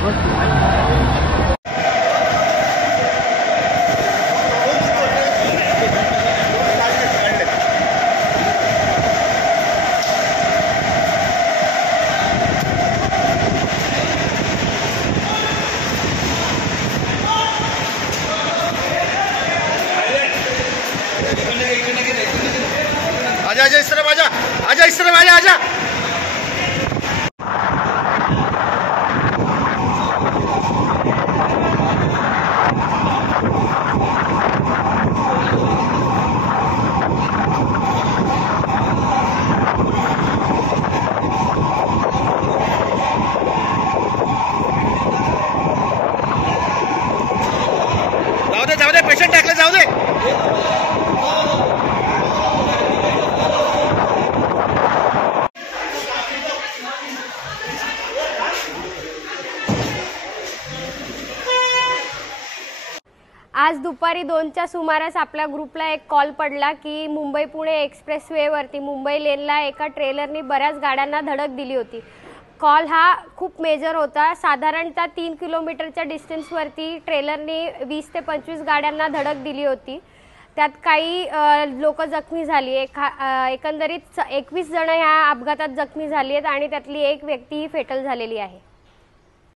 आजा आजा इस तरफ आजा, आजा इस तरफ आजा, आजा। जाऊ दे पेशंट टाकले, जाऊ दे। आज दुपारी 2च्या सुमारास आपल्या ग्रुपला एक कॉल पडला की मुंबई पुणे एक्सप्रेसवेवरती मुंबई लेनला एका ट्रेलरनी बऱ्याच गाड्यांना धडक दिली होती। कॉल हा खूप मेजर होता। साधारणतः 3 किलोमीटरच्या डिस्टन्सवरती ट्रेलरनी 20 ते 25 गाड्यांना धडक दिली होती। त्यात काही लोक जखमी झाली। एकंदरीत 21 जण ह्या अपघातात जखमी झाली आहेत आणि त्यातली एक व्यक्ती फेटल झालेली आहे।